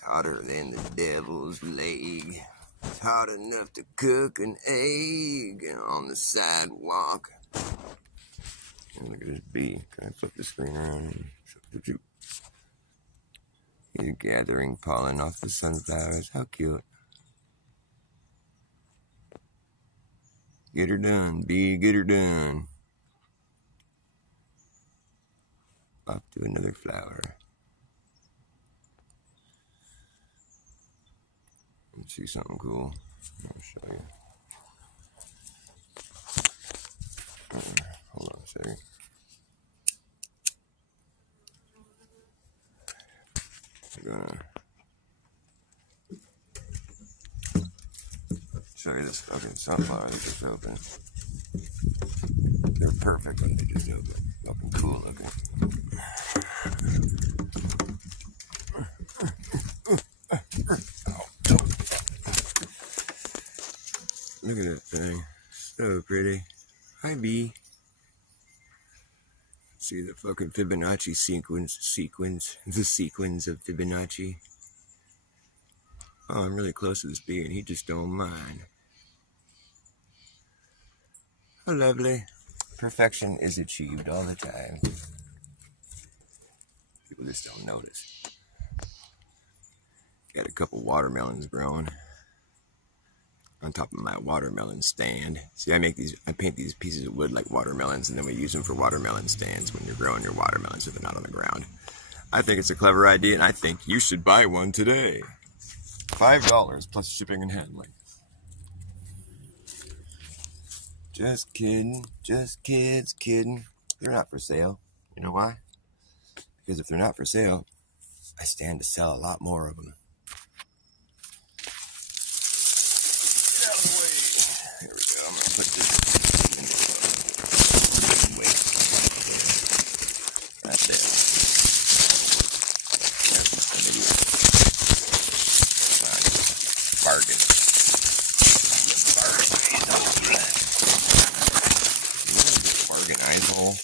It's hotter than the devil's leg. It's hot enough to cook an egg on the sidewalk. And look at this bee. Can I flip the screen around? He's gathering pollen off the sunflowers. How cute. Get her done, bee. Get her done. Off to another flower. Let's see something cool. I'll show you. Hold on a second. I'm gonna show you this fucking sunflower that just opened. They're perfect when they just open. Fucking cool looking. Look at that thing. So pretty. Hi, bee. See the fucking Fibonacci the sequence of Fibonacci. Oh, I'm really close to this bee and he just don't mind. How lovely. Perfection is achieved all the time. People just don't notice. Got a couple watermelons growing on top of my watermelon stand. See, I paint these pieces of wood like watermelons, and then we use them for watermelon stands when you're growing your watermelons so they're not on the ground. I think it's a clever idea, and I think you should buy one today. $5 plus shipping and handling. Just kidding. Just kids kidding. They're not for sale. You know why? Because if they're not for sale, I stand to sell a lot more of them. Here we go. I'm going to put this in the weight. Right there. That's just a video. Bargain. Bargain asshole.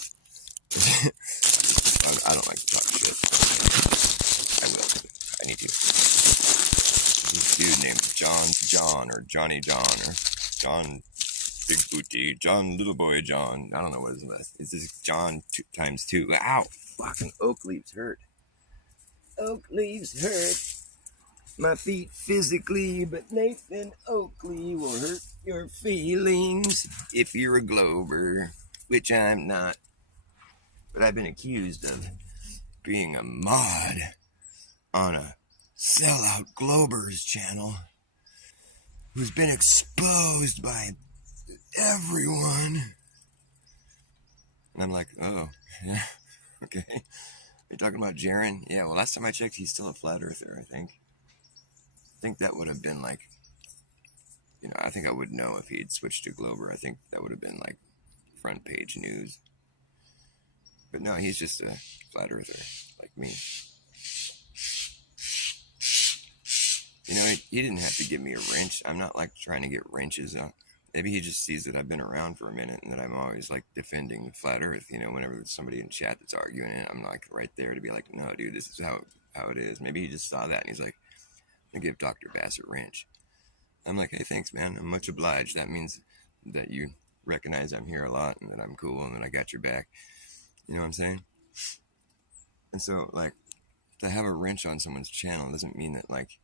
I don't like to talk shit. I need to. This dude named John or Johnny John or John Big Booty, John Little Boy John. I don't know what his name is. It's this John times 2. Ow! Fucking oak leaves hurt. Oak leaves hurt my feet physically, but Nathan Oakley will hurt your feelings if you're a Glober, which I'm not. But I've been accused of being a mod on a sellout Glober's channel who's been exposed by everyone. And I'm like, oh, yeah, okay. You're talking about Jaren? Yeah, well, last time I checked, he's still a flat earther, I think. I think that would have been like, I think I would know if he'd switched to Glober. I think that would have been like front page news. But no, he's just a flat earther like me. He didn't have to give me a wrench. I'm not like trying to get wrenches out. Maybe he just sees that I've been around for a minute and that I'm always like defending the flat earth. Whenever there's somebody in chat that's arguing it, I'm like right there to be like, no, dude, this is how it is. Maybe he just saw that and he's like, I'm gonna give Dr. Bas a wrench. I'm like, hey, thanks, man. I'm much obliged. That means that you recognize I'm here a lot and that I'm cool and that I got your back. You know what I'm saying? And so, like, to have a wrench on someone's channel doesn't mean that, like,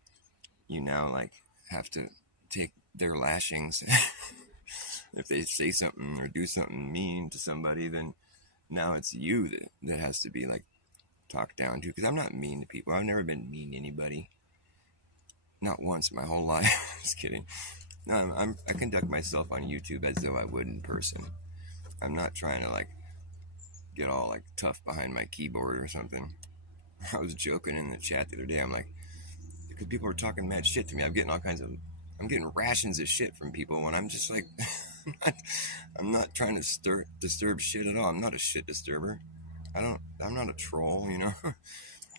you now, like, have to take their lashings. If they say something or do something mean to somebody, then now it's you that has to be, like, talked down to. Because I'm not mean to people. I've never been mean to anybody. Not once in my whole life. Just kidding. No, I conduct myself on YouTube as though I would in person. I'm not trying to, like, get all, like, tough behind my keyboard or something. I was joking in the chat the other day. I'm like, because people were talking mad shit to me. I'm getting rations of shit from people when I'm just like, I'm not trying to disturb shit at all. I'm not a shit disturber. I'm not a troll,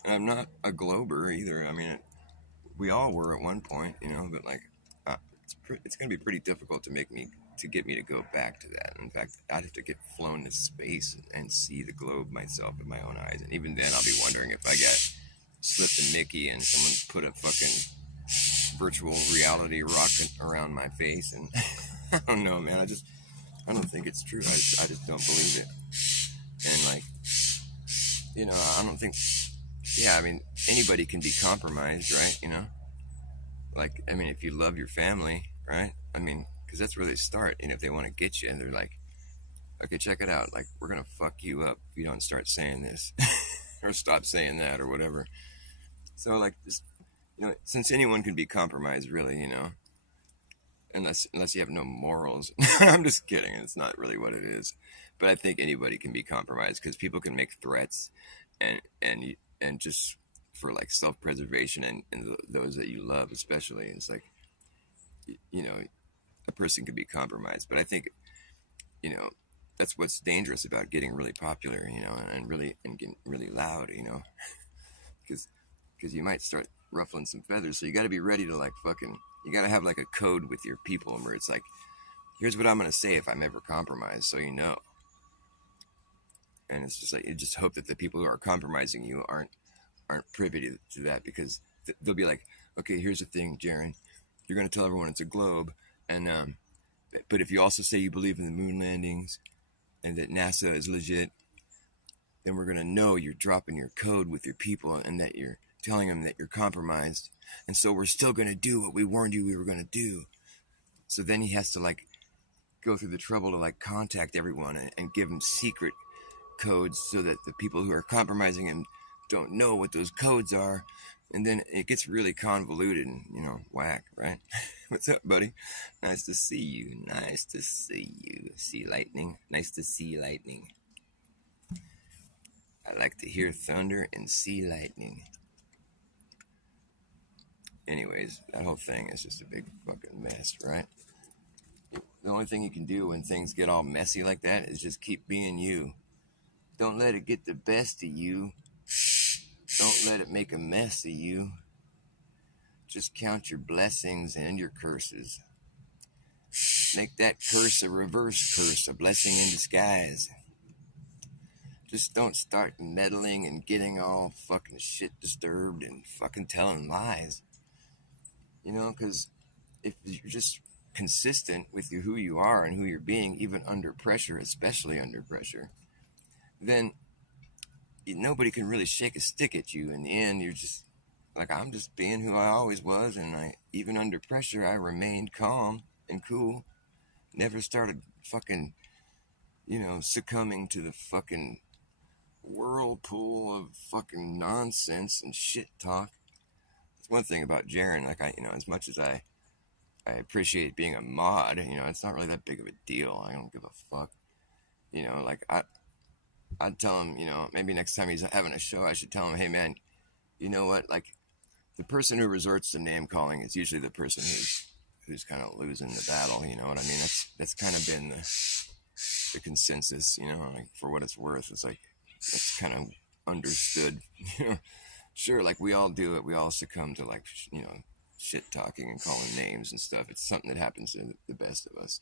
I'm not a Glober either. I mean, we all were at one point, but like, it's going to be pretty difficult to get me to go back to that. In fact, I'd have to get flown to space and see the globe myself with my own eyes. And even then I'll be wondering if I got slipped a Mickey and someone put a fucking virtual reality rocket around my face, and I don't know, man. I don't think it's true. I just don't believe it. And like, I don't think. Yeah, I mean, anybody can be compromised, right? Like, I mean, if you love your family, right? I mean, because that's where they start. If they want to get you, and they're like, okay, check it out. Like, we're gonna fuck you up if you don't start saying this, or stop saying that, or whatever. So, like, just since anyone can be compromised, really, unless you have no morals. I'm just kidding. It's not really what it is. But I think anybody can be compromised because people can make threats, and just for like self-preservation and those that you love, especially. It's like, you know a person can be compromised. But I think you know that's what's dangerous about getting really popular, and getting really loud, because you might start ruffling some feathers. So you got to be ready to like fucking. You got to have like a code with your people where it's like, here's what I'm gonna say if I'm ever compromised, so And it's just like you just hope that the people who are compromising you aren't privy to that, because they'll be like, okay, here's the thing, Jaron, you're gonna tell everyone it's a globe, and but if you also say you believe in the moon landings and that NASA is legit, then we're gonna know you're dropping your code with your people and that you're telling them that you're compromised, and so we're still gonna do what we warned you we were gonna do. So then he has to like go through the trouble to like contact everyone and give them secret codes so that the people who are compromising him don't know what those codes are. And then it gets really convoluted and, whack, right? What's up, buddy? Nice to see you. Nice to see you. See lightning? Nice to see lightning. I like to hear thunder and see lightning. Anyways, that whole thing is just a big fucking mess, right? The only thing you can do when things get all messy like that is just keep being you. Don't let it get the best of you. Don't let it make a mess of you. Just count your blessings and your curses. Make that curse a reverse curse, a blessing in disguise. Just don't start meddling and getting all fucking shit disturbed and fucking telling lies. Because if you're just consistent with who you are and who you're being, even under pressure, especially under pressure, then nobody can really shake a stick at you. In the end, you're just like, I'm just being who I always was, and even under pressure, I remained calm and cool. Never started fucking, succumbing to the fucking whirlpool of fucking nonsense and shit talk. That's one thing about Jaron. Like, as much as I appreciate being a mod, it's not really that big of a deal. I don't give a fuck. Like, I'd tell him, maybe next time he's having a show, I should tell him, hey, man, you know what? Like, the person who resorts to name calling is usually the person who's kind of losing the battle. You know what I mean? That's kind of been the consensus. Like, for what it's worth, it's like that's kind of understood. Sure, like we all do it. We all succumb to like shit talking and calling names and stuff. It's something that happens to the best of us.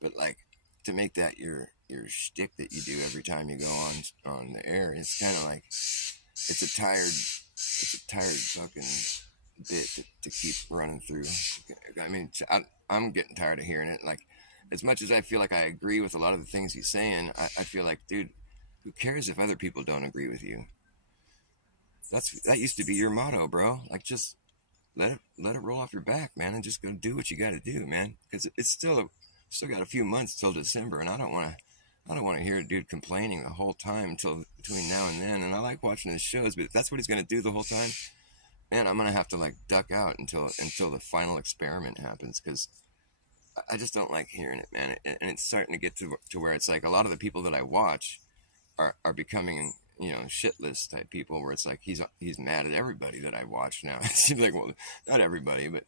But like, to make that your shtick that you do every time you go on the air, it's kind of like it's a tired fucking bit to keep running through. I mean, I'm getting tired of hearing it. Like, as much as I feel like I agree with a lot of the things he's saying, I feel like, dude, who cares if other people don't agree with you? That used to be your motto, bro. Like, just let it roll off your back, man, and just go do what you got to do, man. Because it's still got a few months till December, and I don't want to hear a dude complaining the whole time until between now and then. And I like watching his shows, but if that's what he's gonna do the whole time, man, I'm gonna have to like duck out until the final experiment happens, because I just don't like hearing it, man. And it's starting to get to where it's like a lot of the people that I watch are becoming shit list type people, where it's like he's mad at everybody that I watch now. It seems like, well, not everybody, but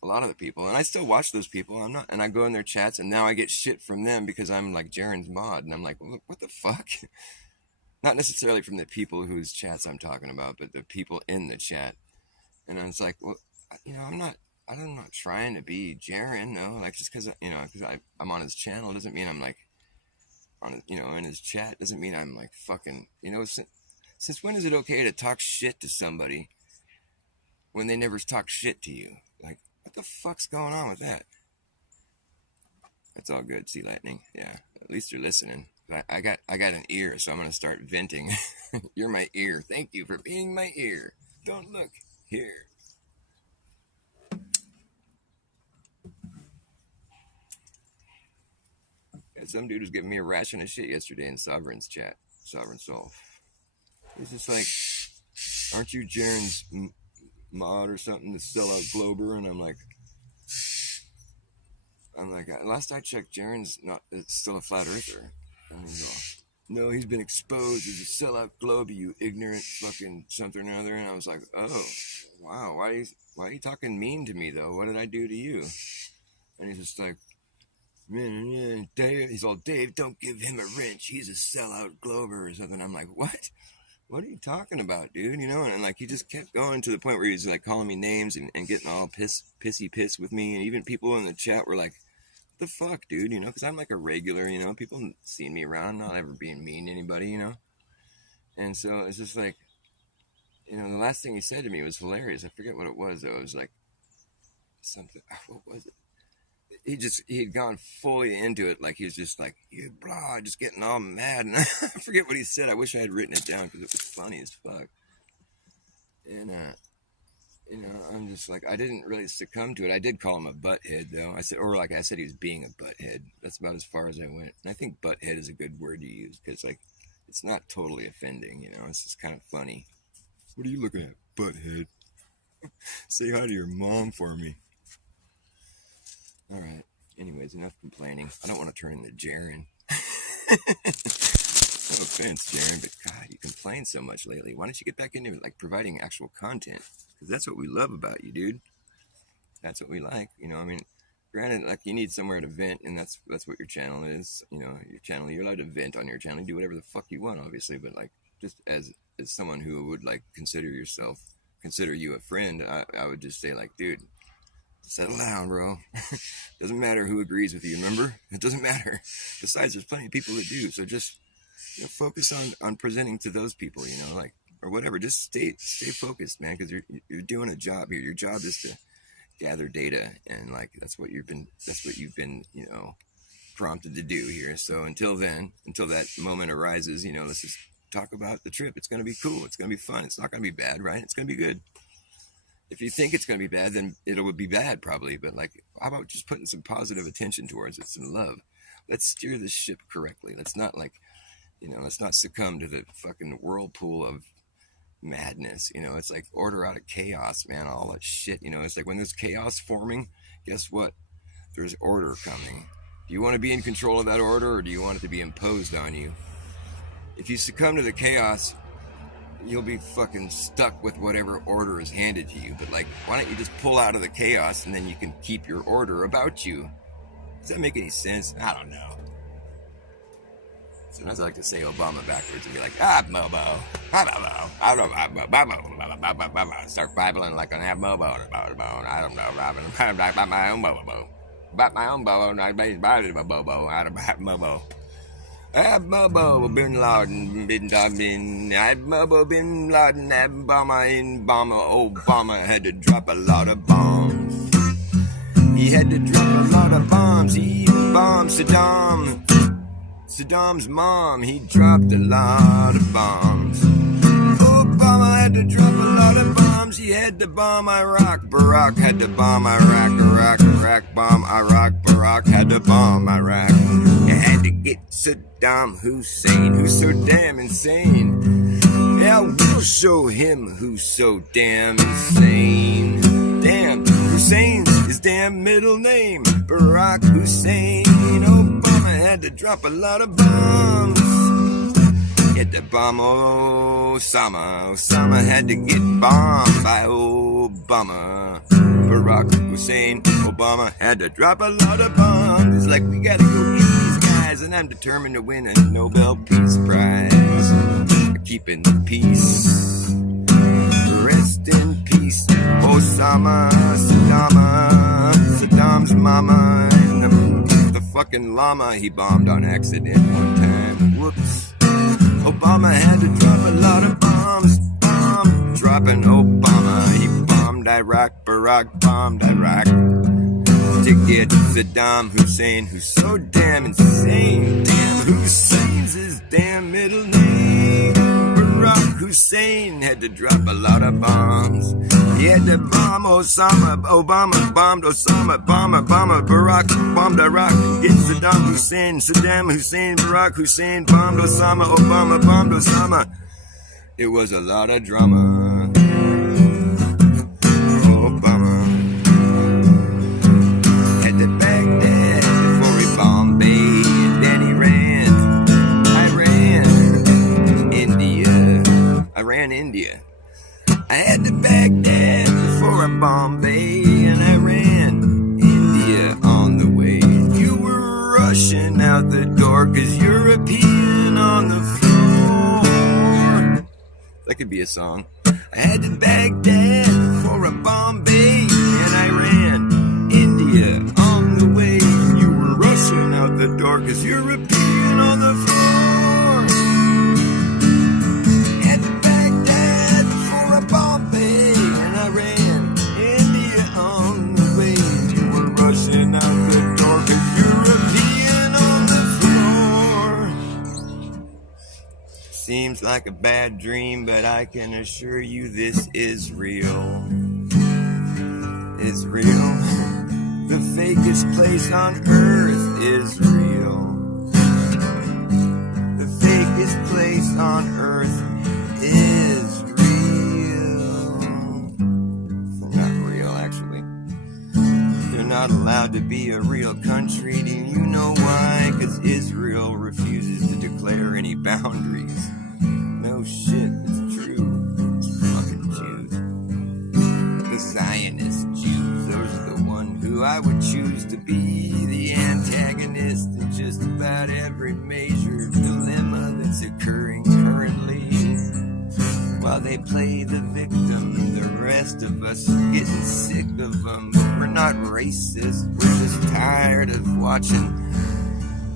a lot of the people, and I still watch those people. And I go in their chats, and now I get shit from them because I'm like Jaron's mod, and I'm like, what the fuck? Not necessarily from the people whose chats I'm talking about, but the people in the chat. And I was like, well, I'm not trying to be Jaron, no. Like, just because I'm on his channel doesn't mean I'm like on in his chat doesn't mean I'm like fucking Since when is it okay to talk shit to somebody when they never talk shit to you? Like, what the fuck's going on with that? That's all good, Sea Lightning. Yeah, at least you're listening. I got an ear, so I'm gonna start venting. You're my ear. Thank you for being my ear. Don't look here. And some dude was giving me a ration of shit yesterday in Sovereign's chat. Sovereign Soul. He's just like, aren't you Jaren's mod or something, the sellout Glober? And I'm like, last I checked, Jaren's not still a flat earther. And he's all, no, he's been exposed as a sellout Globe, you ignorant fucking something or other. And I was like, oh, wow, why are you talking mean to me though? What did I do to you? And he's just like, man, Dave. He's all, Dave, don't give him a wrench. He's a sellout Glober or something. I'm like, what? What are you talking about, dude? You know, and like he just kept going to the point where he's like calling me names and getting all pissy with me. And even people in the chat were like, what the fuck, dude? You know, because I'm like a regular, you know, people seeing me around. I'm not ever being mean to anybody, you know. And so it's just like, you know, the last thing he said to me was hilarious. I forget what it was, though. It was like something, what was it? He had gone fully into it, like he was just like, you blah, just getting all mad, and I forget what he said. I wish I had written it down because it was funny as fuck. And you know, I'm just like, I didn't really succumb to it. I did call him a butthead, though. I said he was being a butthead. That's about as far as I went. And I think butthead is a good word to use because like it's not totally offending, you know. It's just kind of funny. What are you looking at, butthead? Say hi to your mom for me. All right. Anyways, enough complaining. I don't want to turn into Jaren. No offense, Jaren, but God, you complain so much lately. Why don't you get back into like providing actual content? Because that's what we love about you, dude. That's what we like. You know, I mean, granted, like you need somewhere to vent, and that's what your channel is. You know, your channel. You're allowed to vent on your channel. Do whatever the fuck you want, obviously. But like, just as someone who would like consider you a friend, I would just say like, dude, settle down, bro. Doesn't matter who agrees with you, remember? It doesn't matter. Besides, there's plenty of people that do. So just, you know, focus on presenting to those people, you know, like, or whatever. Just stay focused, man, because you're doing a job here. Your job is to gather data, and like that's what you've been, you know, prompted to do here. So until that moment arises, you know, let's just talk about the trip. It's gonna be cool. It's gonna be fun. It's not gonna be bad, right? It's gonna be good. If you think it's going to be bad, then it would be bad probably. But like, how about just putting some positive attention towards it, some love? Let's steer this ship correctly. Let's not like, you know, let's not succumb to the fucking whirlpool of madness. You know, it's like order out of chaos, man. All that shit. You know, it's like when there's chaos forming, guess what? There's order coming. Do you want to be in control of that order, or do you want it to be imposed on you? If you succumb to the chaos, you'll be fucking stuck with whatever order is handed to you. But like, why don't you just pull out of the chaos and then you can keep your order about you? Does that make any sense? I don't know. Sometimes I like to say Obama backwards and be like, Mobo. Start babbling like an Mobo. I don't know, Robin. About my own Bobo. About my own Bobo. Not about a Bobo. Out about Mobo. Mobo bin Laden, Mobo bin Laden, Obama had to drop a lot of bombs. He had to drop a lot of bombs. He even bombed Saddam's mom. He dropped a lot of bombs. Obama had to drop a lot of bombs. He had to bomb Iraq. Barack had to bomb Iraq. Iraq bomb Iraq. Barack had to bomb Iraq. You had to get Saddam Hussein, who's so damn insane. Yeah, we'll show him who's so damn insane. Damn, Hussein's his damn middle name. Barack Hussein. Obama had to drop a lot of bombs. He had to bomb Osama. Osama had to get bombed by Obama. Barack Hussein Obama had to drop a lot of bombs. It's like we gotta go get these guys, and I'm determined to win a Nobel Peace Prize. Keeping the peace. Rest in peace, Osama, Saddam's mama, and the fucking llama he bombed on accident one time. Whoops. Obama had to drop a lot of bombs. Bomb dropping Obama. He bombed Iraq. Barack bombed Iraq to get Saddam Hussein, who's so damn insane. Damn Hussein's his damn middle name. Barack Hussein had to drop a lot of bombs. He had to bomb Osama. Obama bombed Osama. Obama, Barack bombed Iraq. Get Saddam Hussein. Saddam Hussein, Barack Hussein bombed Osama. Obama bombed Osama. It was a lot of drama. Obama had to Baghdad before he Bombay, and then he ran India. I had to Baghdad before I Bombay, and I ran India on the way. You were rushing out the door 'cause you're a peeing on the floor. That could be a song. I had to Baghdad before I Bombay, and I ran India on the way. You were rushing out the door 'cause you're a peeing on the floor. Bombay, and I ran India on the way. You were rushing out the door 'cause you're a peeing on the floor. Seems like a bad dream, but I can assure you this is real. It's real. The fakest place on earth is real. The fakest place on earth is not allowed to be a real country. Do you know why? 'Cause Israel refuses to declare any boundaries. No shit, it's true. It's fucking Jews. The Zionist Jews, those are the ones who I would choose to be the antagonist in just about every major dilemma that's occurring currently. While they play the victim, the rest of us are getting sick of them. We're not racist, we're just tired of watching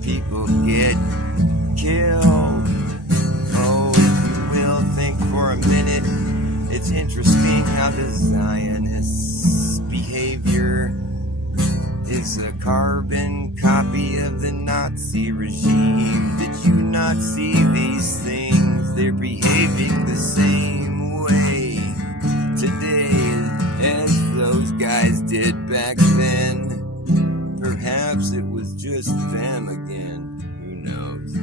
people get killed. Oh, if you will think for a minute, it's interesting how the Zionists' behavior is a carbon copy of the Nazi regime. Did you not see these things? They're behaving the same way today as those guys did back then. Perhaps it was just them again. Who knows?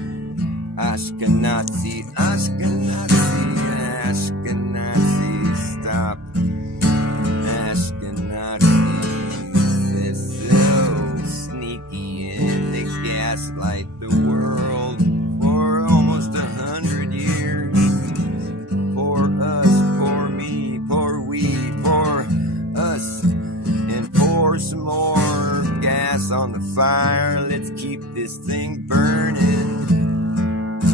Ashkenazi, Ashkenazi, Ashkenazi, stop. Ashkenazis, they're so sneaky and they gaslight the world for almost 100 years. Poor us, poor me, poor we, poor us, and pour some more gas on the fire. Let's keep this thing burning.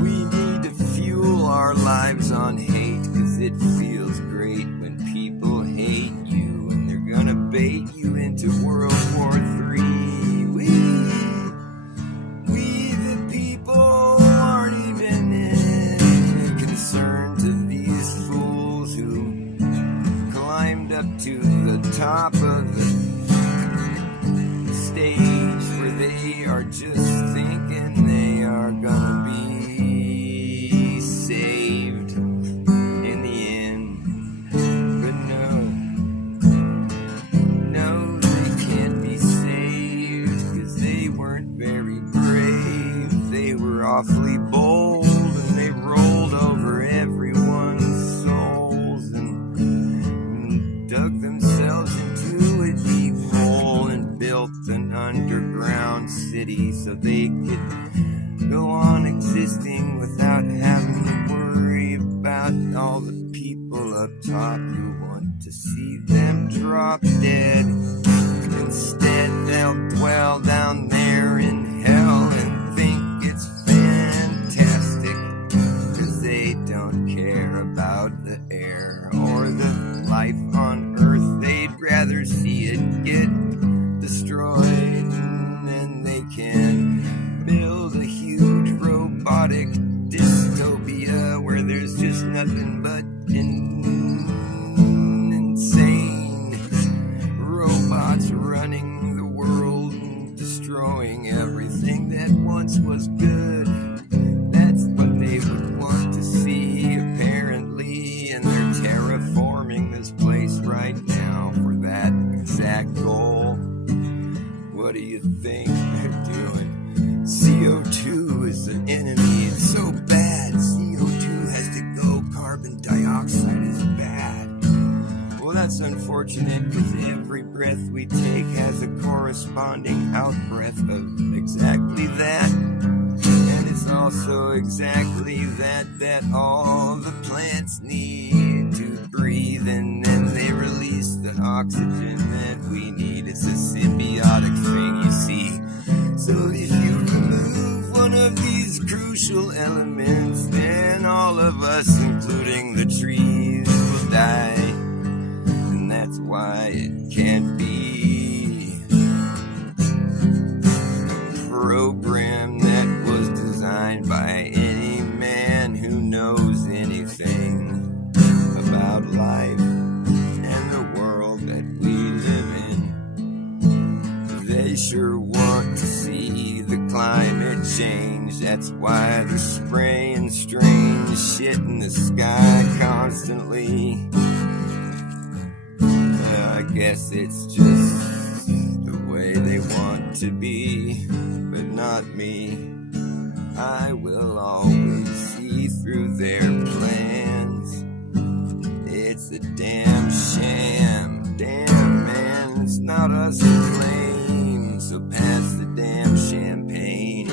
We need to fuel our lives on hate, 'cause it feels great when people hate you, and they're gonna bait you into World War III. We the people aren't even concerned to these fools who climbed up to the top of the stage where they are just thinking they are gonna be saved in the end. But no, they can't be saved 'cause they weren't very brave. They were awfully bold and they rolled over everyone's souls and dug themselves into a deep hole and built an underground city so they could go on existing without having to worry about all the people up top who want to see them drop dead. Instead, they'll dwell down there in hell and think it's fantastic, 'cause they don't care about the air or the life on earth. They'd rather see it get destroyed, and they can build a huge robotic dystopia nothing but insane robots running the world and destroying everything that once was good. That's what they would want to see, apparently, and they're terraforming this place right now for that exact goal. What do you think they're doing? CO2 is an enemy. It's so bad. CO2 has to go. Carbon dioxide is bad. Well, that's unfortunate because every breath we take has a corresponding out-breath of exactly that. And it's also exactly that all the plants need to breathe, and then they release the oxygen that we need. It's a symbiotic thing, you see. So if you remove one of these crucial elements, then all of us, including the trees, will die. And that's why it can't be a program that was designed by any man who knows anything about life and the world that we live in. They sure want to see the climate change. That's why they're spraying strange shit in the sky constantly. I guess it's just the way they want to be, but not me. I will always see through their plans. It's a damn sham. Damn, man, it's not us to blame. So pass the damn champagne.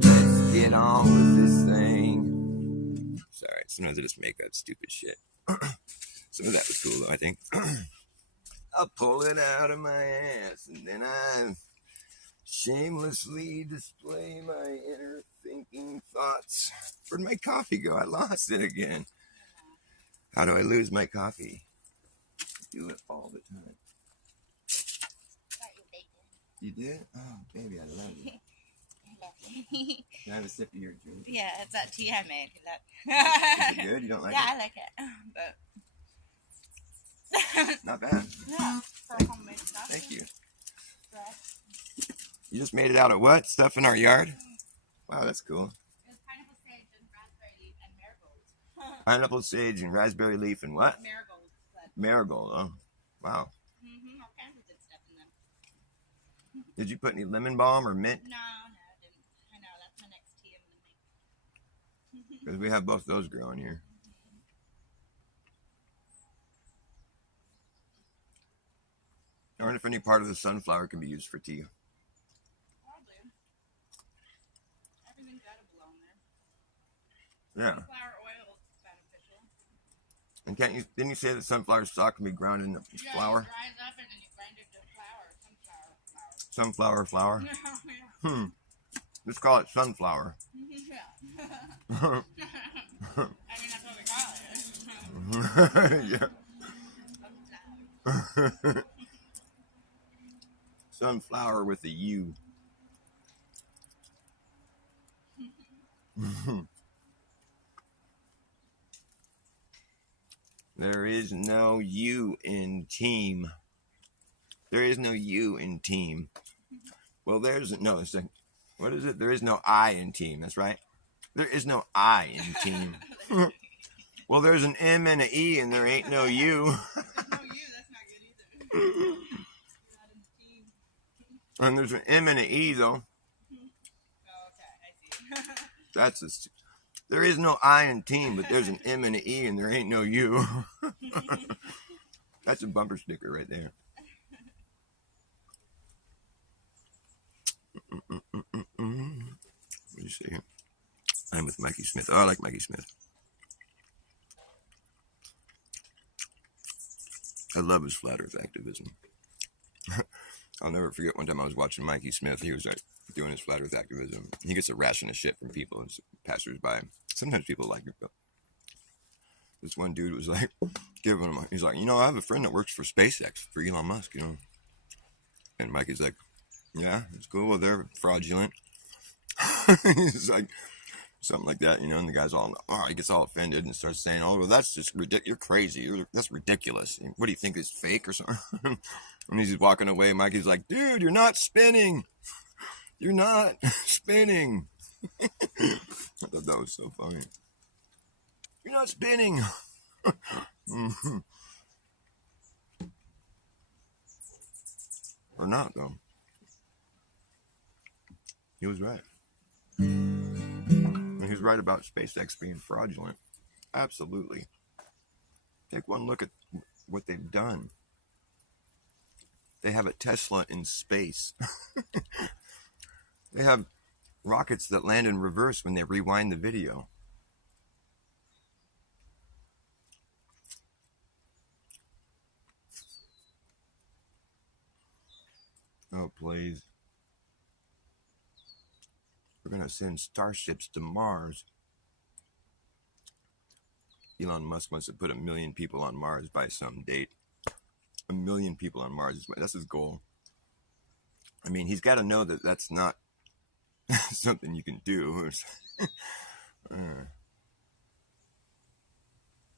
Let's get on with this thing. Sorry, sometimes I just make up stupid shit. Some of that was cool, though, I think. I'll pull it out of my ass, and then I shamelessly display my inner thinking thoughts. Where'd my coffee go? I lost it again. How do I lose my coffee? I do it all the time. You did? Oh, baby, I love it. Can I have a sip of your drink? Yeah, it's that tea I made. Is it good? You don't like yeah, it? I like it. But not bad. Yeah, for homemade stuff. Thank you. Bread. You just made it out of what? Stuff in our yard? Wow, that's cool. It was pineapple, sage, and raspberry leaf and marigolds. Pineapple, sage, and raspberry leaf and what? Marigolds. Marigold. Oh, wow. All kinds of good stuff in them. Did you put any lemon balm or mint? No, I didn't. I know, that's my next tea I'm going to make. Because we have both those growing here. I wonder if any part of the sunflower can be used for tea. Probably. Everything's edible on there. Yeah. Sunflower oil is beneficial. And didn't you say that sunflower stock can be ground into flour? It dries up and then you grind it to flour. Sunflower flour? Yeah. Let's call it sunflower. Yeah. Yeah. I mean, that's what we call it. Sunflower with a U. There is no U in team. There is no U in team. Well, what is it? There is no I in team. That's right. There is no I in team. Well, there's an M and an E, and there ain't no U. No U, that's not good either. You're not in the team. And there's an M and an E, though. Oh, okay, I see. There is no I in team, but there's an M and an E, and there ain't no U. That's a bumper sticker right there. What do you say here? I'm with Mikey Smith. Oh, I like Mikey Smith. I love his flat earth activism. I'll never forget one time I was watching Mikey Smith. He was like doing his flat earth activism. He gets a ration of shit from people and passers-by. Sometimes people like it, but this one dude was like giving him, he's like, I have a friend that works for SpaceX, for Elon Musk, And Mikey's like, yeah, it's cool. Well, they're fraudulent. He's like, something like that, and the guy's all, he gets all offended and starts saying, oh, well, that's just ridiculous. You're crazy. That's ridiculous. What do you think is fake or something? And he's walking away. Mikey's like, dude, you're not spinning. You're not spinning. I thought that was so funny. You're not spinning. Or not, though. He was right. And he was right about SpaceX being fraudulent. Absolutely. Take one look at what they've done. They have a Tesla in space. They have rockets that land in reverse when they rewind the video. Oh, please. We're going to send starships to Mars. Elon Musk wants to put 1 million people on Mars by some date. 1 million people on Mars. That's his goal. I mean, he's got to know that that's not something you can do.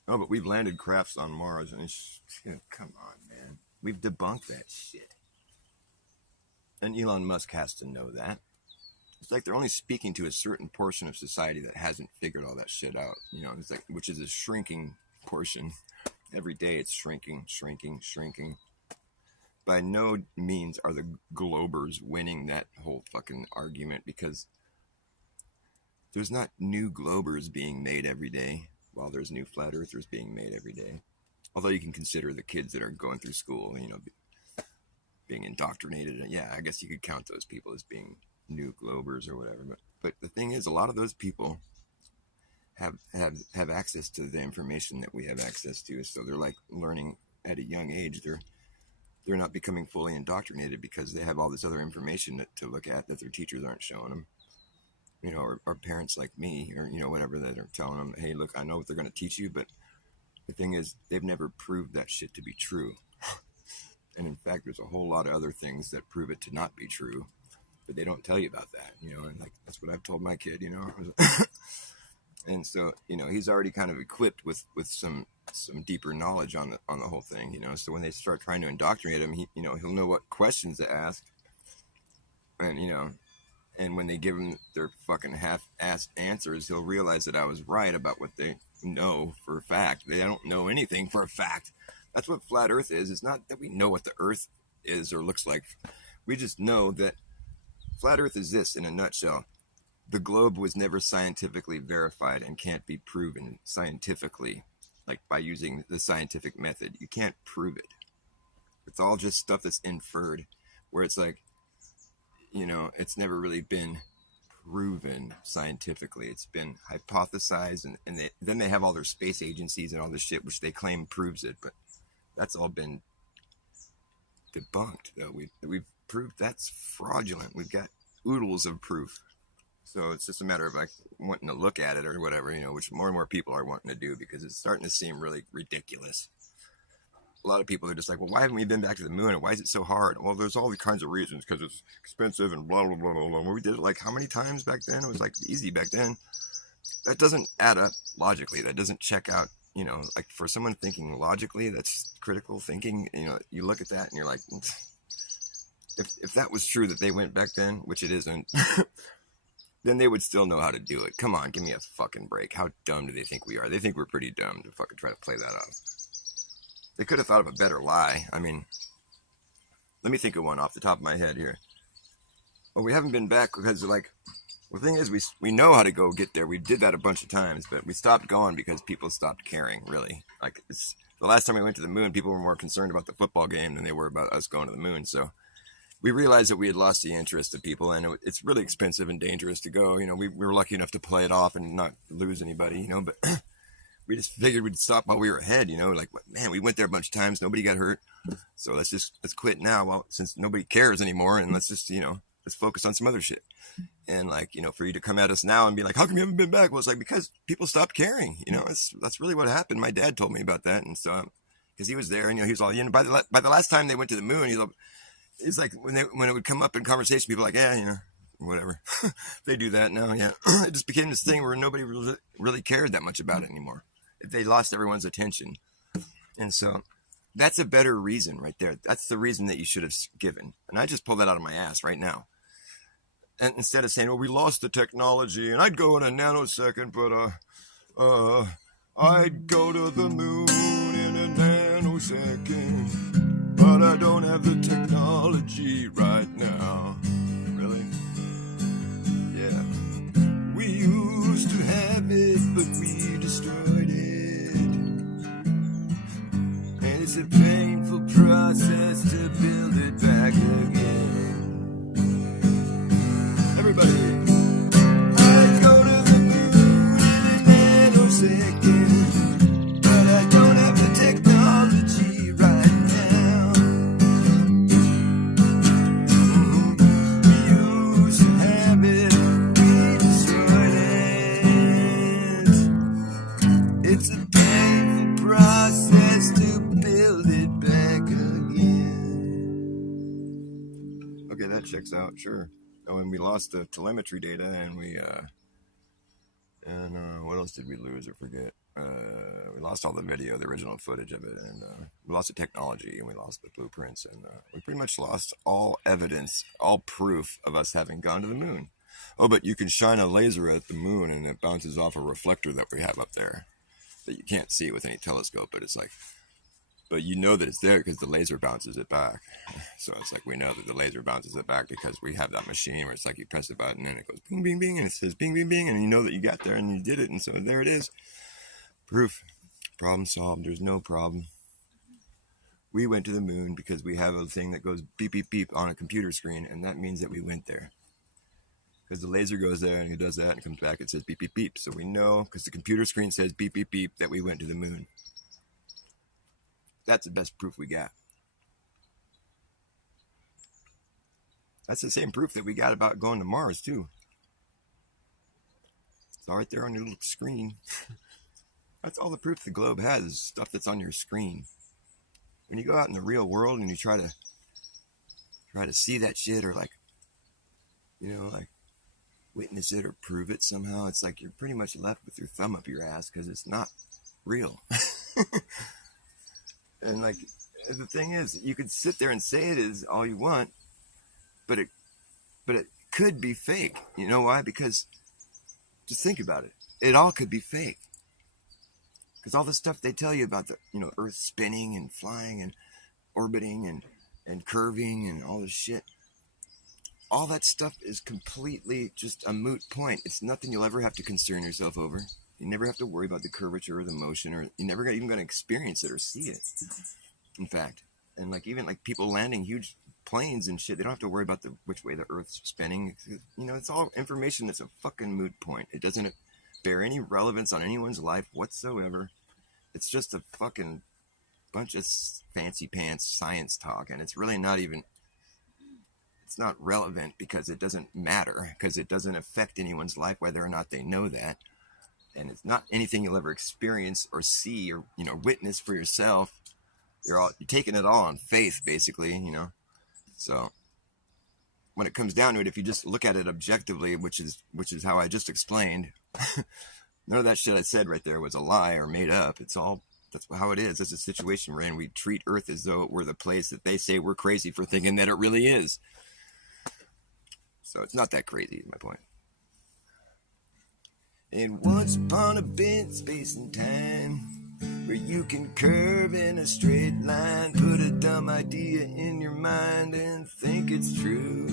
Oh, but we've landed crafts on Mars, and come on, man. We've debunked that shit. And Elon Musk has to know that. It's like they're only speaking to a certain portion of society that hasn't figured all that shit out. It's like, which is a shrinking portion. Every day it's shrinking. By no means are the globers winning that whole fucking argument, because there's not new globers being made every day, while there's new flat earthers being made every day. Although you can consider the kids that are going through school, being indoctrinated. Yeah, I guess you could count those people as being new globers or whatever. But the thing is, a lot of those people have access to the information that we have access to. So they're like learning at a young age. They're not becoming fully indoctrinated because they have all this other information to look at that their teachers aren't showing them. Or parents like me, or whatever, that are telling them, hey, look, I know what they're going to teach you, but the thing is, they've never proved that shit to be true. And in fact, there's a whole lot of other things that prove it to not be true, but they don't tell you about that, and like, that's what I've told my kid, And so, he's already kind of equipped with some deeper knowledge on the whole thing, so when they start trying to indoctrinate him, he'll know what questions to ask. And, and when they give him their fucking half-assed answers, he'll realize that I was right about what they know for a fact. They don't know anything for a fact. That's what flat earth is. It's not that we know what the earth is or looks like. We just know that flat earth is this in a nutshell. The globe was never scientifically verified and can't be proven scientifically, like by using the scientific method. You can't prove it. It's all just stuff that's inferred, where it's like, it's never really been proven scientifically. It's been hypothesized, and then they have all their space agencies and all this shit, which they claim proves it, but that's all been debunked, though. We've proved that's fraudulent. We've got oodles of proof. So it's just a matter of like wanting to look at it or whatever, which more and more people are wanting to do, because it's starting to seem really ridiculous. A lot of people are just like, well, why haven't we been back to the moon? And why is it so hard? Well, there's all kinds of reasons, because it's expensive and blah, blah, blah, blah, blah. We did it like how many times back then? It was like easy back then. That doesn't add up logically. That doesn't check out, like for someone thinking logically, that's critical thinking. You look at that and you're like, if that was true that they went back then, which it isn't, then they would still know how to do it. Come on, give me a fucking break. How dumb do they think we are? They think we're pretty dumb to fucking try to play that off. They could have thought of a better lie. I mean, let me think of one off the top of my head here. Well, we haven't been back because, like, the thing is, we know how to go get there. We did that a bunch of times, but we stopped going because people stopped caring, really. Like, the last time we went to the moon, people were more concerned about the football game than they were about us going to the moon. So we realized that we had lost the interest of people, and it's really expensive and dangerous to go. We were lucky enough to play it off and not lose anybody, but we just figured we'd stop while we were ahead, like, man, we went there a bunch of times, nobody got hurt, so let's quit now, since nobody cares anymore, and let's just, let's focus on some other shit. And like, for you to come at us now and be like, how come you haven't been back? Well, it's like, because people stopped caring, that's really what happened. My dad told me about that, and so, because he was there, and he was all, by the last time they went to the moon, he's like, when it would come up in conversation, people were like, yeah, whatever. They do that now, yeah. It just became this thing where nobody really cared that much about it anymore. They lost everyone's attention. And so that's a better reason right there. That's the reason that you should have given. And I just pulled that out of my ass right now. And instead of saying, well, we lost the technology, and I'd go in a nanosecond, but I'd go to the moon in a nanosecond, but I don't have the technology right now. Really? Yeah. We used to have it, but we destroyed it. And it's a painful process to build it back again. Everybody, I'd go to the moon in a nanosecond, but I don't have the technology right now. We used to have it, we destroyed it. It's a painful process to build it back again. Okay, that checks out, sure. Oh, and we lost the telemetry data, and what else did we lose or forget? We lost all the video, the original footage of it, and we lost the technology, and we lost the blueprints, and we pretty much lost all evidence, all proof of us having gone to the moon. Oh, but you can shine a laser at the moon, and it bounces off a reflector that we have up there that you can't see with any telescope, but it's like, but you know that it's there because the laser bounces it back. So it's like we know that the laser bounces it back because we have that machine where it's like you press a button and it goes bing, bing, bing, and it says bing, bing, bing, and you know that you got there and you did it, and so there it is. Proof. Problem solved. There's no problem. We went to the moon because we have a thing that goes beep, beep, beep on a computer screen, and that means that we went there. Because the laser goes there and it does that and comes back, it says beep, beep, beep. So we know, because the computer screen says beep, beep, beep, that we went to the moon. That's the best proof we got. That's the same proof that we got about going to Mars, too. It's all right there on your little screen. That's all the proof the globe has, is stuff that's on your screen. When you go out in the real world and you try to see that shit, or like, you know, like witness it or prove it somehow, it's like you're pretty much left with your thumb up your ass because it's not real. And like, the thing is, you could sit there and say it is all you want, but it could be fake. You know why? Because just think about it. It all could be fake. Because all the stuff they tell you about the, you know, Earth spinning and flying and orbiting and curving and all this shit, all that stuff is completely just a moot point. It's nothing you'll ever have to concern yourself over. You never have to worry about the curvature or the motion, or you're never even going to experience it or see it. In fact, and like even like people landing huge planes and shit, they don't have to worry about which way the Earth's spinning. You know, it's all information that's a fucking moot point. It doesn't bear any relevance on anyone's life whatsoever. It's just a fucking bunch of fancy pants science talk, and it's really not even. It's not relevant because it doesn't matter, because it doesn't affect anyone's life whether or not they know that. And it's not anything you'll ever experience or see or, you know, witness for yourself. You're taking it all on faith, basically, you know. So when it comes down to it, if you just look at it objectively, which is how I just explained, none of that shit I said right there was a lie or made up. That's how it is. That's a situation we're in. We treat Earth as though it were the place that they say we're crazy for thinking that it really is. So it's not that crazy, is my point. And once upon a bit, space and time, where you can curve in a straight line, put a dumb idea in your mind and think it's true.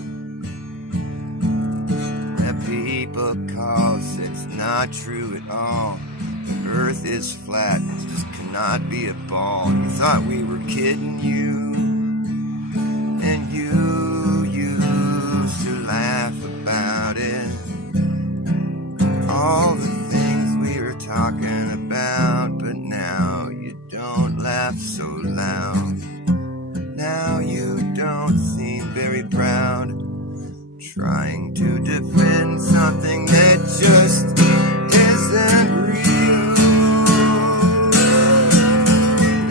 That people cause it's not true at all. The Earth is flat, it just cannot be a ball. You thought we were kidding you, and you used to laugh about it. All the things we were talking about, but now you don't laugh so loud. Now you don't seem very proud, trying to defend something that just isn't real.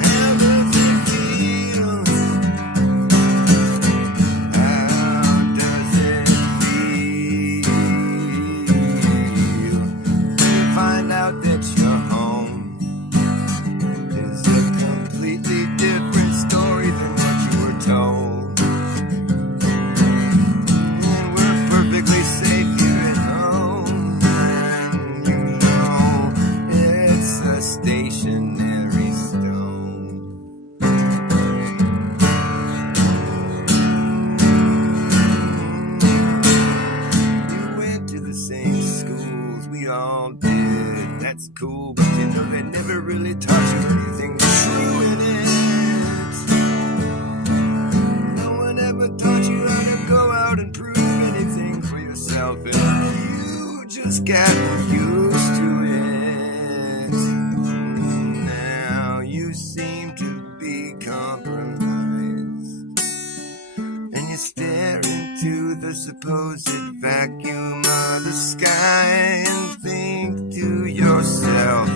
How does it feel? How does it feel? that's cool, but you know they never really taught you anything true in it. No one ever taught you how to go out and prove anything for yourself, and you just got used to it. Now you seem to be compromised, and you stare into the supposed vacuum of the sky and think to yourself,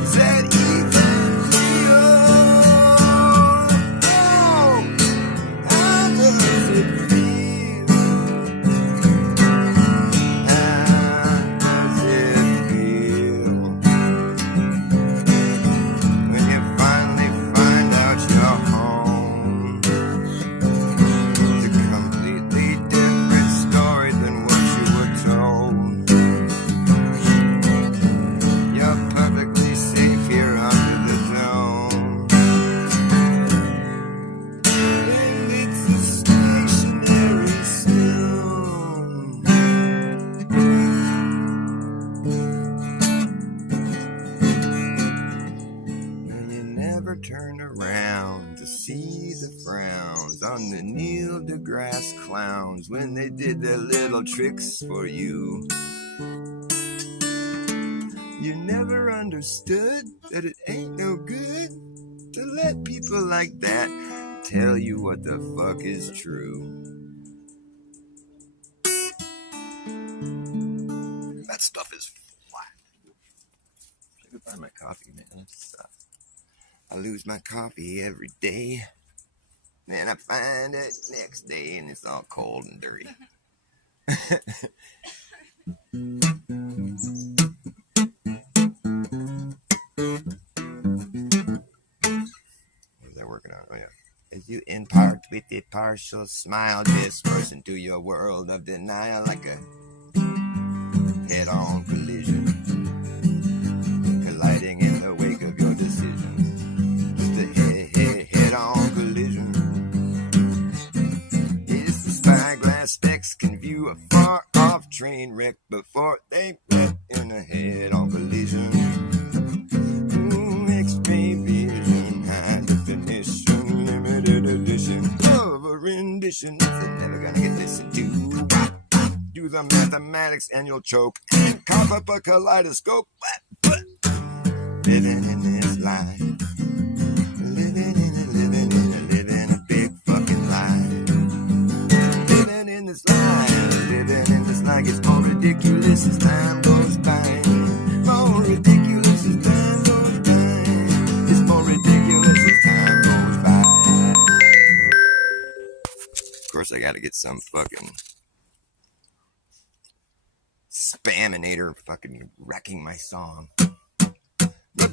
is that even real? Oh, how does it feel? How does it feel when you finally find out you're home? It's a completely different story than what you were told. You're perfectly safe here under the dome, and it's a stationary stone. And you never turn around to see the frowns on the Neil deGrasse clowns when they did their little tricks for you. You never understood that it ain't no good to let people like that tell you what the fuck is true. That stuff is flat. I could find my coffee, man. I lose my coffee every day. Then I find it next day and it's all cold and dirty. What was I working on? Oh, yeah. As you impart with a partial smile, disperse into your world of denial like a head-on collision, colliding in the wake of your decisions. Just a head-on collision. It's the spyglass specks can view a far-off train wreck before they met in a head-on collision. X-ray vision, high definition, limited edition of a rendition that's never gonna get listened to. Do the mathematics and you'll choke and cough up a kaleidoscope. Living in this life, living in a big fucking lie. Living in this life gets more ridiculous as time goes by. More ridiculous as time goes by. It's more ridiculous as time goes by. Of course, I gotta get some fucking spaminator fucking wrecking my song.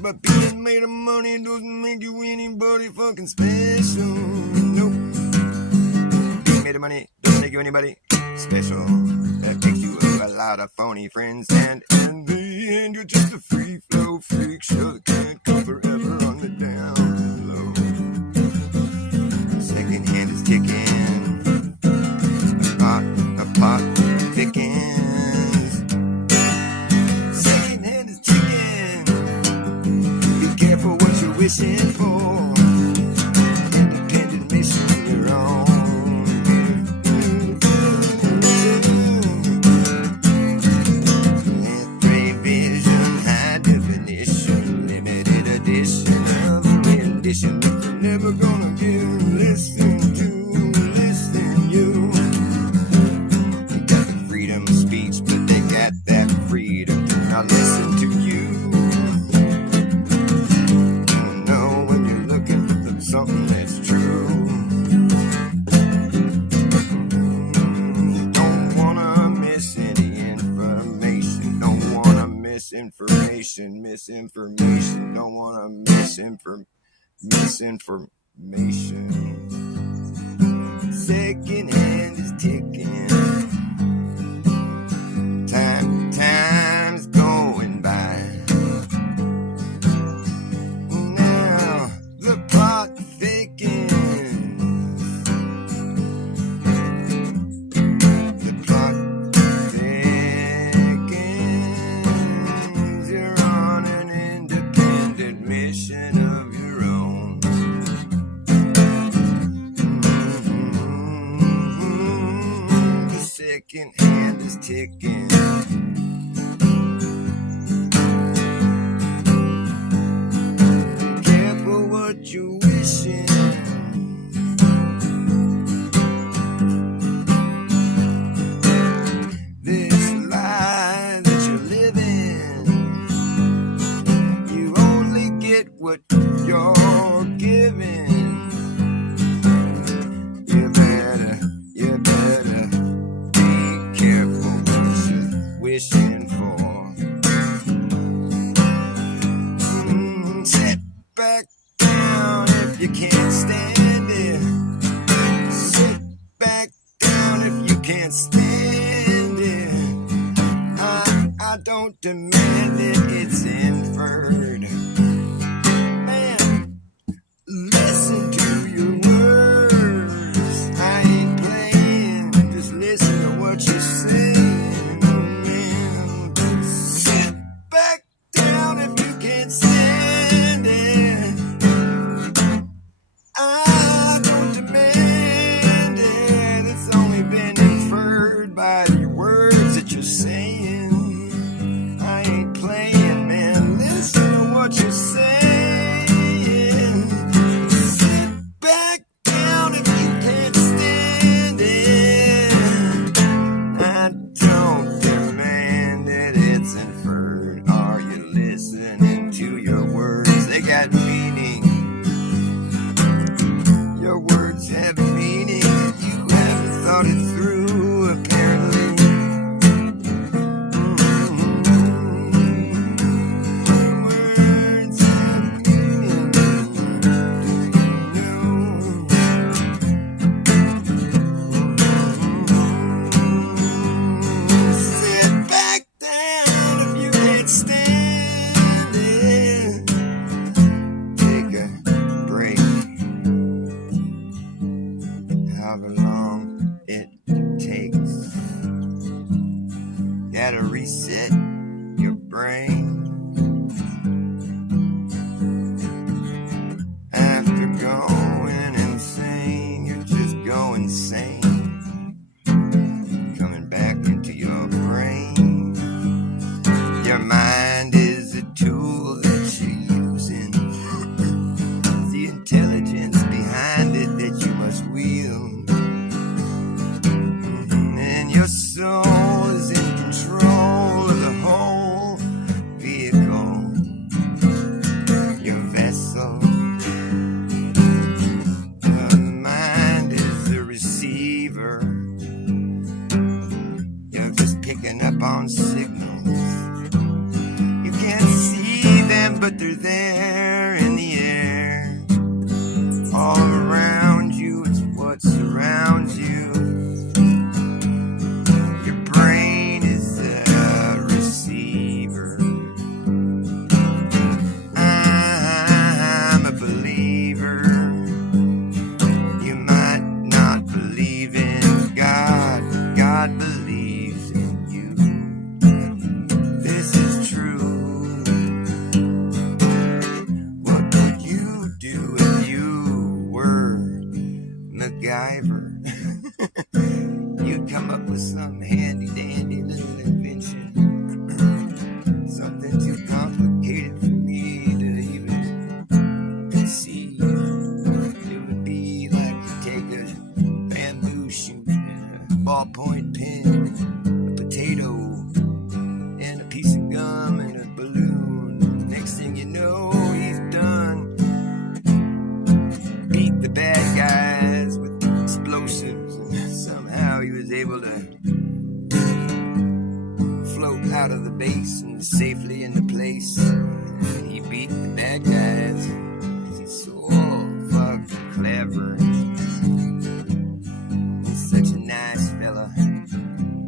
But being made of money doesn't make you anybody fucking special. Nope. Being made of money doesn't make you anybody special. That makes you a lot of phony friends, and in the end you're just a free flow freak show that can't come forever on the down low. Second hand is ticking, the pot thickens. Second hand is ticking. Be careful what you're wishing for. Independent mission your own. X-ray vision, high definition, limited edition of a rendition that you're never gonna get. Listen to, listen you. They got the freedom of speech, but they got that freedom to not listen to you. Something that's true. Don't wanna miss any information. Don't wanna miss information. Misinformation. Don't wanna misinformation. Second hand is ticking. Time's going by. Now the plot thickens. The plot thickens. second hand is ticking. Careful what you're wishing. This life that you're living, you only get what you're given. You better be careful what you're wishing for. Sit back down if you can't stand it. Sit back down if you can't stand it. I don't demand it, it's inferred. Man, listen to your words. I ain't playing, just listen to what you're saying. Man, sit back down if you can't stand it. I don't demand it, it's only been inferred by the words that you're saying. I ain't playing, man, listen to what you're saying. Sit back down if you can't stand it. I don't demand it, it's inferred. Are you listening to your words? They got meaning. Your words have meaning. You haven't thought it through, apparently. Words have meaning. Sit back down if you can't stand it. Take a break. However long it takes. Gotta reset your brain. After going insane, you're just going sane. Coming back into your brain. Your mind is a tool that you're using. The intelligence behind it that you must wield. And your soul is in control of the whole vehicle. Your vessel. Your mind is the receiver. You're just picking up on signals. You can't see them, but they're there in the air. All around you, it's what surrounds you. Your brain is a receiver. I'm a believer. You might not believe in God. God believes in you. This is true. What would you do if you were MacGyver? You'd come up with some handy dandy little invention. Something too complicated for me to even conceive. It would be like you take a bamboo shoot and a ballpoint pen, a potato, and a piece of gum and a balloon. Next thing you know, he's done. Beat the bad guys with explosives, and somehow he was able to float out of the base and safely into place. He beat the bad guys. He's so fucking clever. He's such a nice fella.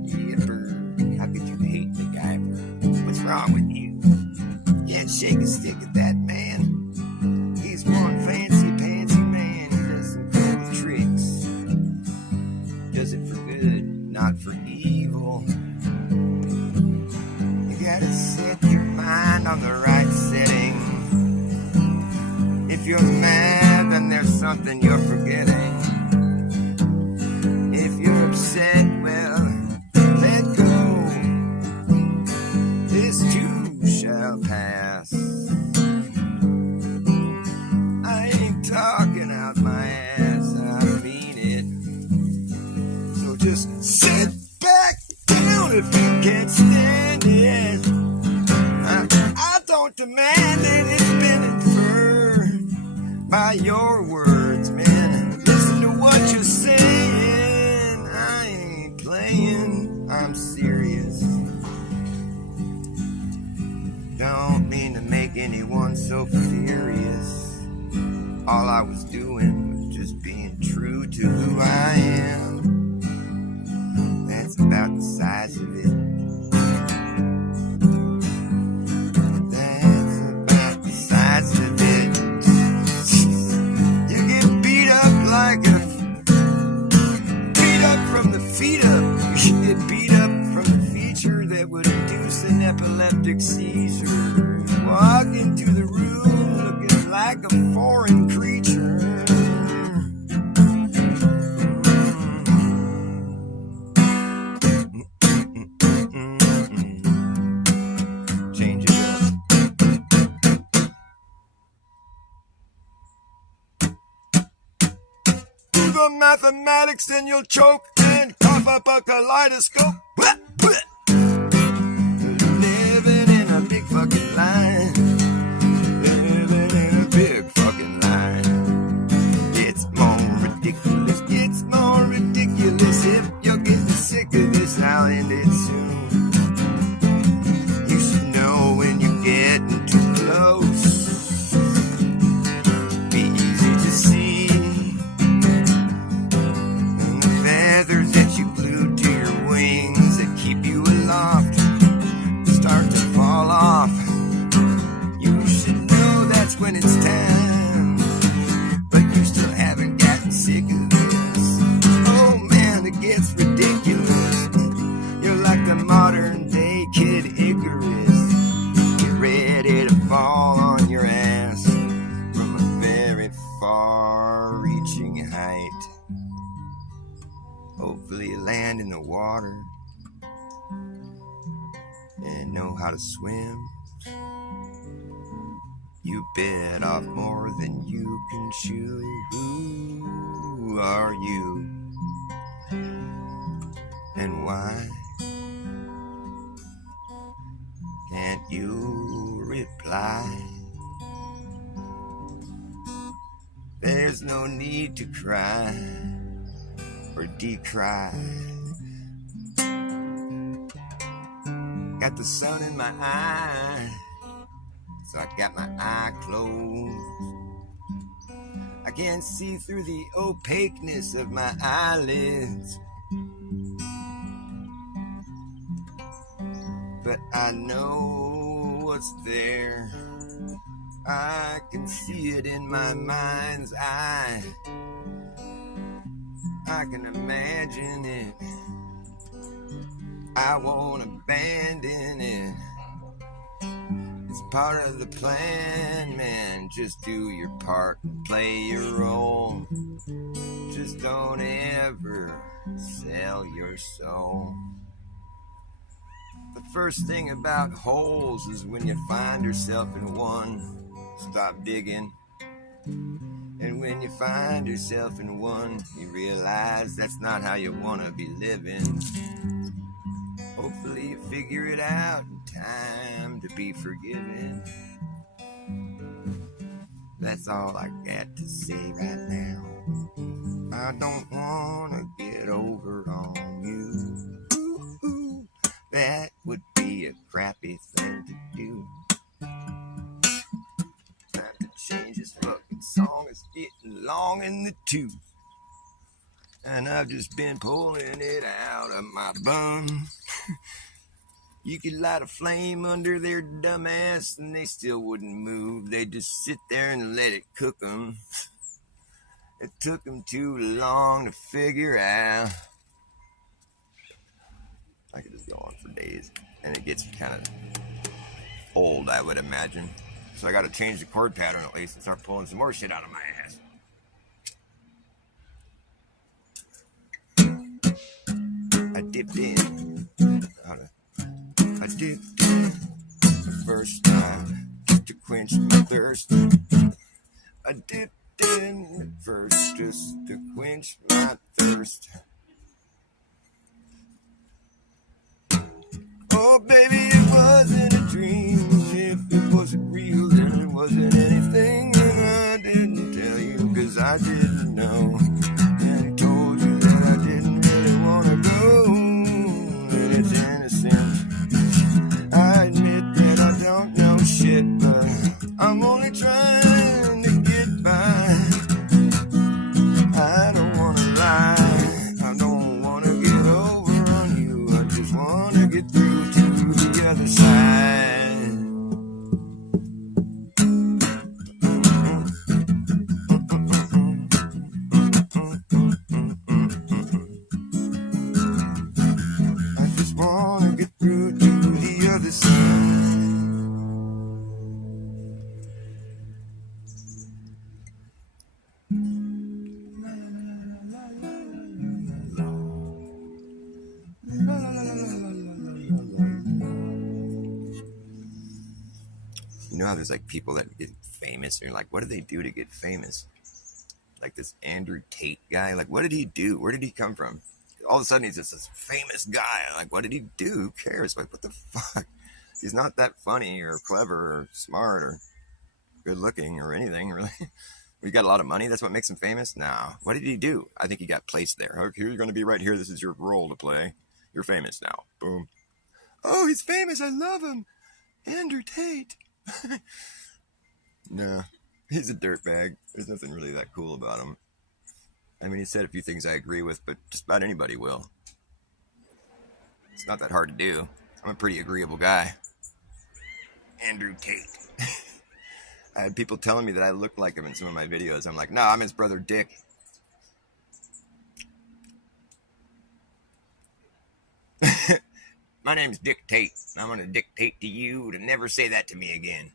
Yipper. How could you hate MacGyver? What's wrong with you? Can't shake a stick at that man. He's one fancy pantsy man. He does some cool tricks. Does it for good, not for evil. You gotta set your mind on the right setting. If you're mad, then there's something you're forgetting. If you're upset, well, if you can't stand it. I don't demand it, it's been inferred by your words, man. Listen to what you're saying. I ain't playing, I'm serious. Don't mean to make anyone so furious. All I was doing was just being true to who I am. That's about the size of it. That's about the size of it. You get beat up like a beat up from the feet up. You get beat up from the feature that would induce an epileptic seizure. Walk into the room looking like a foreign creature. Change it up. Do the mathematics and you'll choke and cough up a kaleidoscope. Living in a big fucking lie. Living in a big fucking lie. It's more ridiculous. It's more ridiculous. If you're getting sick of this, I'll end it soon. You should know when you're getting too close. Be easy to see. And the feathers that you glued to your wings that keep you aloft start to fall off. You should know that's when it's time. But you still haven't gotten sick of this. Oh man, it gets ridiculous. You're like the modern day Kid Icarus. Get ready to fall on your ass from a very far-reaching height. Hopefully you land in the water and know how to swim. You bit off more than you can chew. Who are you? And why can't you reply? There's no need to cry or decry. Got the sun in my eye, so I got my eye closed. I can't see through the opaqueness of my eyelids, but I know what's there. I can see it in my mind's eye. I can imagine it. I won't abandon it. It's part of the plan, man. Just do your part and play your role. Just don't ever sell your soul. The first thing about holes is when you find yourself in one, stop digging. And when you find yourself in one, you realize that's not how you want to be living. Hopefully you figure it out in time to be forgiven. That's all I got to say right now. I don't want to get over on you. Ooh, that would be a crappy thing to do. Time to change this fucking song. It's getting long in the tooth. And I've just been pulling it out of my bum. You could light a flame under their dumb ass and they still wouldn't move. They'd just sit there and let it cook them. It took them too long to figure out. I could just go on for days. And it gets kind of old, I would imagine. So I got to change the chord pattern at least and start pulling some more shit out of my ass. I dipped in. I dipped in the first time to quench my thirst. I dipped in at first just to quench my thirst. Oh, baby, it wasn't a dream. If it wasn't real, then it wasn't anything. And I didn't tell you, cause I didn't know. And I told you that I didn't really wanna go. And it's innocent. I admit that I don't know shit, but I'm only trying to get by. I don't wanna lie, I don't wanna get over on you. I just wanna get through to the other side. I just wanna get through to the other side. You know how there's like people that get famous and you're like, what did they do to get famous? Like this Andrew Tate guy, like what did he do? Where did he come from? All of a sudden he's just this famous guy. Like, what did he do? Who cares? Like, what the fuck? He's not that funny or clever or smart or good looking or anything, really. We got a lot of money. That's what makes him famous. No. What did he do? I think he got placed there. Okay, you're going to be right here. This is your role to play. You're famous now. Boom. Oh, he's famous. I love him. Andrew Tate. No, he's a dirtbag. There's nothing really that cool about him. I mean, he said a few things I agree with, but just about anybody will. It's not that hard to do. I'm a pretty agreeable guy. Andrew Tate. I had people telling me that I looked like him in some of my videos. I'm like, no, I'm his brother Dick. My name's Dick Tate. I'm going to dictate to you to never say that to me again.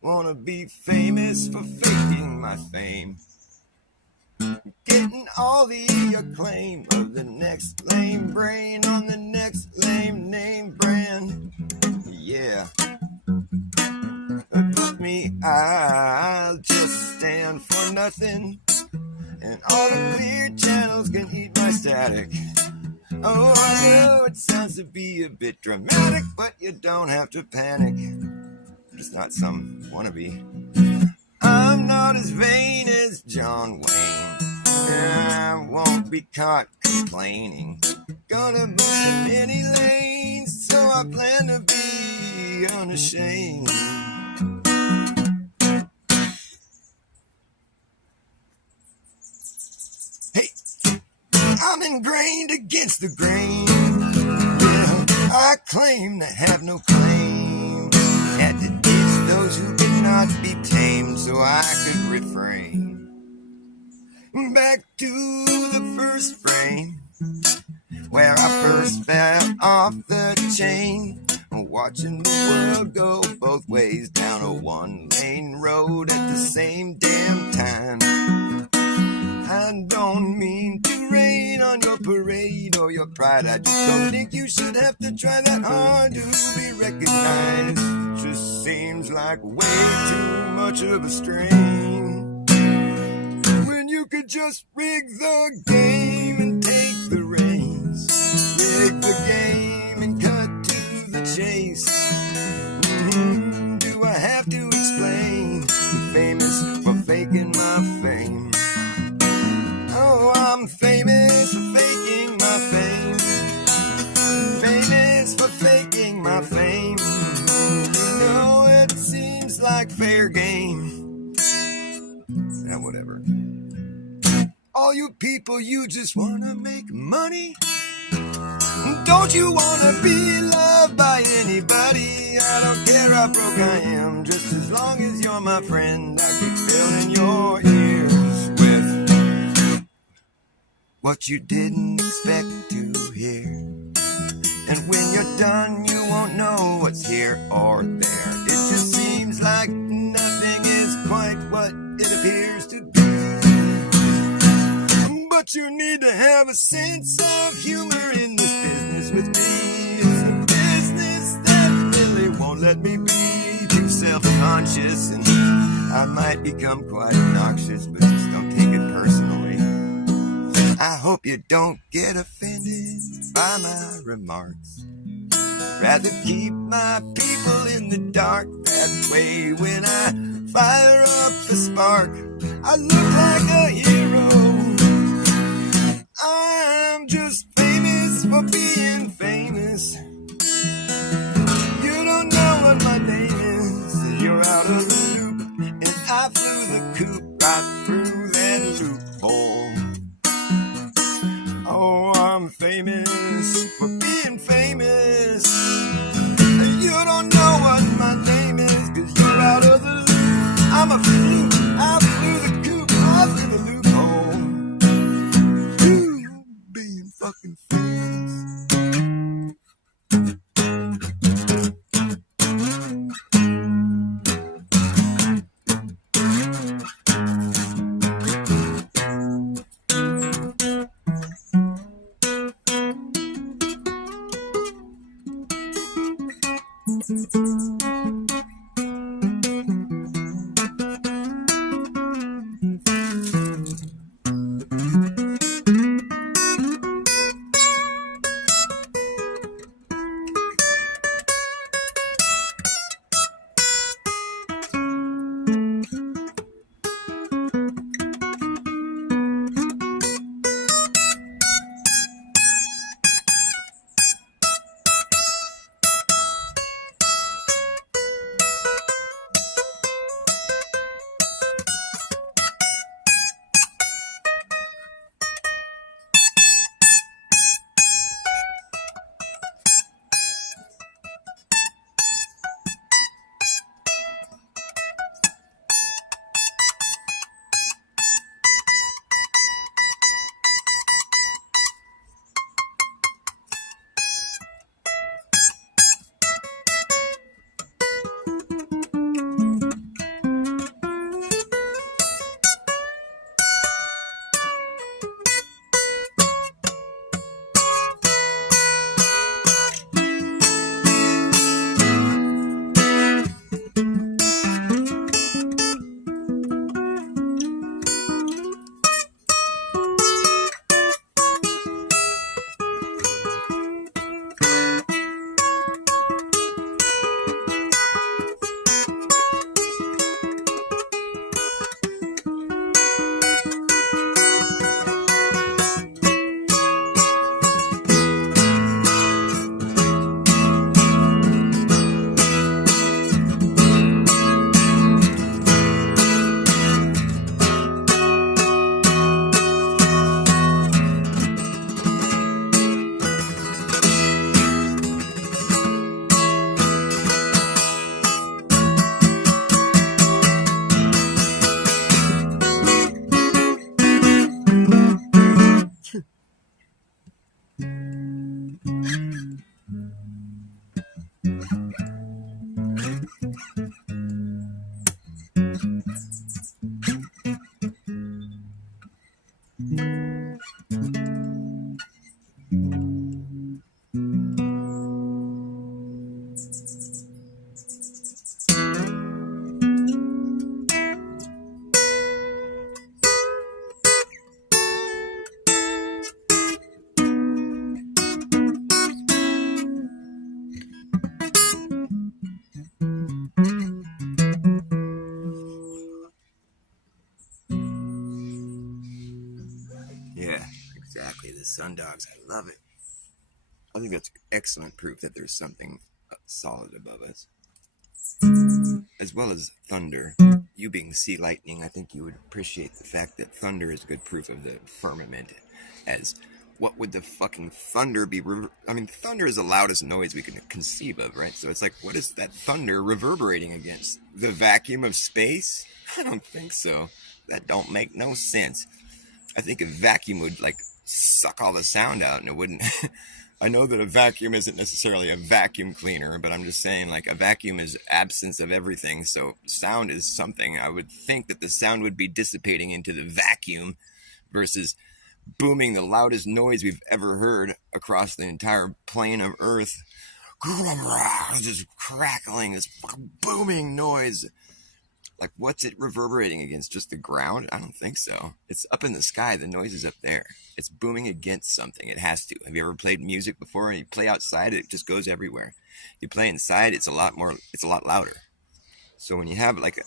Wanna be famous for faking my fame. Getting all the acclaim of the next lame brain on the next lame name brand. Yeah. But me, I'll just stand for nothing. And all the clear channels can eat my static. Oh, I know it sounds to be a bit dramatic, but you don't have to panic. I'm just not some wannabe. I'm not as vain as John Wayne. I won't be caught complaining. Gonna move in many lanes, so I plan to be unashamed. Hey, I'm ingrained against the grain. Yeah, I claim to have no claim. Had to ditch those who could not be tamed, so I could refrain. Back to the first frame, where I first fell off the chain. Watching the world go both ways down a one-lane road at the same damn time. I don't mean to rain on your parade or your pride. I just don't think you should have to try that hard to be recognized. It just seems like way too much of a strain. When you could just rig the game and take the reins. Rig the game and cut to the chase. Do I have to explain? I'm famous for faking my fame. Oh, I'm famous for faking my fame. Famous for faking my fame. You know, it seems like fair game. Yeah, whatever. All you people, you just wanna make money. Don't you wanna be loved by anybody? I don't care how broke I am, just as long as you're my friend. I keep filling your ears with what you didn't expect to hear. And when you're done, you won't know what's here or there. It just seems like nothing is quite what it appears to be. But you need to have a sense of humor in this business with me. It's a business that really won't let me be too self-conscious. And I might become quite obnoxious, but just don't take it personally. I hope you don't get offended by my remarks. Rather keep my people in the dark. That way when I fire up the spark, I look like a hero. I'm just famous for being famous. You don't know what my name is. You're out of the loop, and I flew the coop right through that loophole. Oh, I'm famous for being famous. You don't know what my name is, 'cause you're out of the loop. I'm a fluke, I flew the coop right through the loophole. Being fucking famous. Yeah, exactly. The sundogs. I love it. I think that's excellent proof that there's something solid above us. As well as thunder. You being sea lightning, I think you would appreciate the fact that thunder is good proof of the firmament. As what would the fucking thunder be? I mean, thunder is the loudest noise we can conceive of, right? So it's like, what is that thunder reverberating against? The vacuum of space? I don't think so. That don't make no sense. I think a vacuum would like suck all the sound out, and it wouldn't. I know that a vacuum isn't necessarily a vacuum cleaner, but I'm just saying, like, a vacuum is absence of everything. So sound is something. I would think that the sound would be dissipating into the vacuum versus booming the loudest noise we've ever heard across the entire plane of Earth. Just crackling, this fucking booming noise. Like, what's it reverberating against? Just the ground? I don't think so. It's up in the sky. The noise is up there. It's booming against something. It has to. Have you ever played music before? And you play outside, it just goes everywhere. You play inside, it's a lot more. It's a lot louder. So when you have like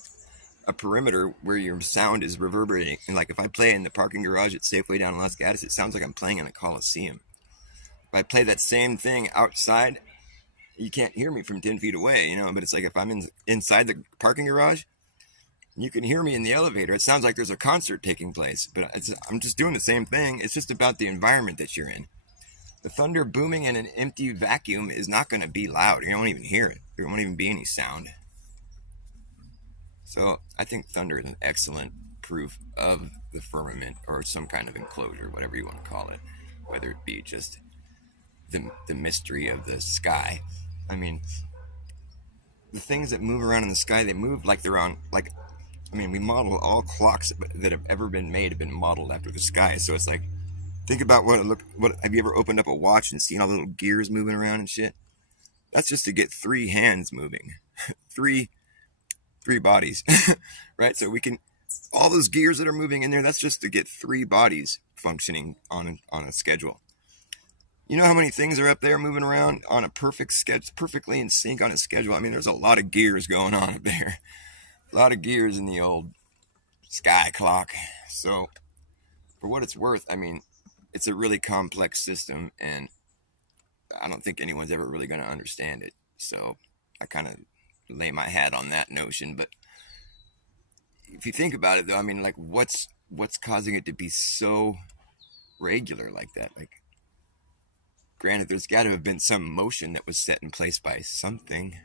a perimeter where your sound is reverberating, and like if I play in the parking garage at Safeway down in Los Gatos, it sounds like I'm playing in a Coliseum. If I play that same thing outside, you can't hear me from 10 feet away, you know. But it's like if I'm inside the parking garage, you can hear me in the elevator. It sounds like there's a concert taking place, but I'm just doing the same thing. It's just about the environment that you're in. The thunder booming in an empty vacuum is not going to be loud. You won't even hear it. There won't even be any sound. So I think thunder is an excellent proof of the firmament or some kind of enclosure, whatever you want to call it, whether it be just the mystery of the sky. I mean, the things that move around in the sky, they move like they're on, like, I mean, we model all clocks that have ever been made have been modeled after the sky. So it's like, think about what have you ever opened up a watch and seen all the little gears moving around and shit? That's just to get 3 hands moving, three bodies, right? So we can, all those gears that are moving in there, that's just to get 3 bodies functioning on a schedule. You know how many things are up there moving around on a perfect schedule, perfectly in sync on a schedule? I mean, there's a lot of gears going on up there. A lot of gears in the old sky clock. So, for what it's worth, I mean, it's a really complex system, and I don't think anyone's ever really going to understand it. So, I kind of lay my hat on that notion. But if you think about it, though, I mean, like, what's causing it to be so regular like that? Like, granted, there's got to have been some motion that was set in place by something,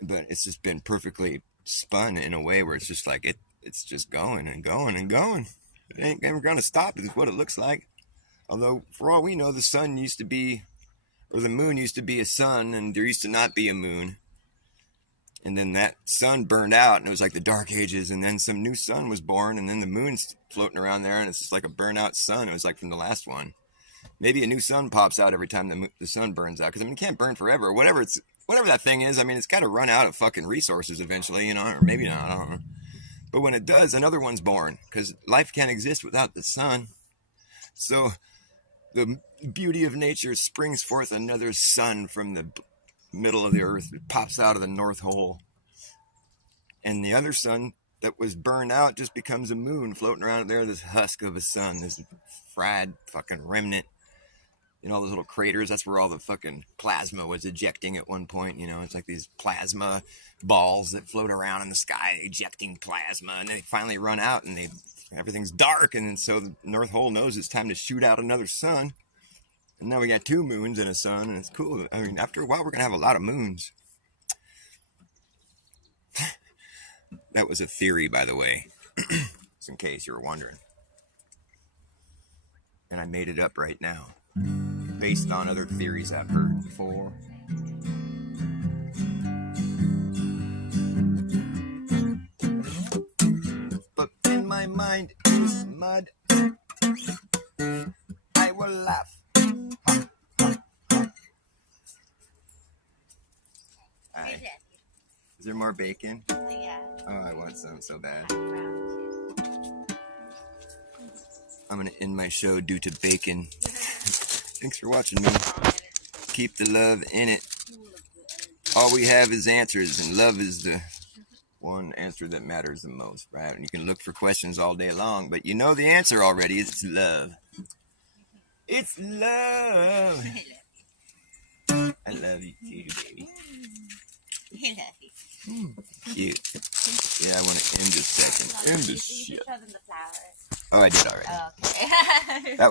but it's just been perfectly spun in a way where it's just like it's just going and going and going. It ain't ever going to stop, is what it looks like. Although, for all we know, the sun used to be, or the moon used to be a sun, and there used to not be a moon. And then that sun burned out, and it was like the Dark Ages, and then some new sun was born, and then the moon's floating around there, and it's just like a burnout sun. It was like from the last one. Maybe a new sun pops out every time the sun burns out, because I mean, it can't burn forever, or whatever that thing is. I mean, it's got to run out of fucking resources eventually, you know, or maybe not, I don't know. But when it does, another one's born, because life can't exist without the sun. So the beauty of nature springs forth another sun from the middle of the earth. It pops out of the North Hole, and the other sun that was burned out just becomes a moon floating around there, this husk of a sun, this fried fucking remnant. You know, all those little craters, that's where all the fucking plasma was ejecting at one point. You know, it's like these plasma balls that float around in the sky ejecting plasma, and then they finally run out and everything's dark, and so the North Hole knows it's time to shoot out another sun. And now we got 2 moons and a sun, and it's cool. I mean, after a while, we're going to have a lot of moons. That was a theory, by the way, just in case you were wondering. And I made it up right now, based on other theories I've heard before. But in my mind is mud. I will laugh. Ha, ha, ha. Aye. Is there more bacon? Yeah. Oh, I want some so bad. I'm going to end my show due to bacon. Thanks for watching me. Keep the love in it. All we have is answers, and love is the one answer that matters the most, right? And you can look for questions all day long, but you know the answer already. It's love. It's love. I love you too, baby. I love you. Cute. Yeah, I want to end this second. End this shit. Show them the flowers. Oh, I did already. Oh, okay. That was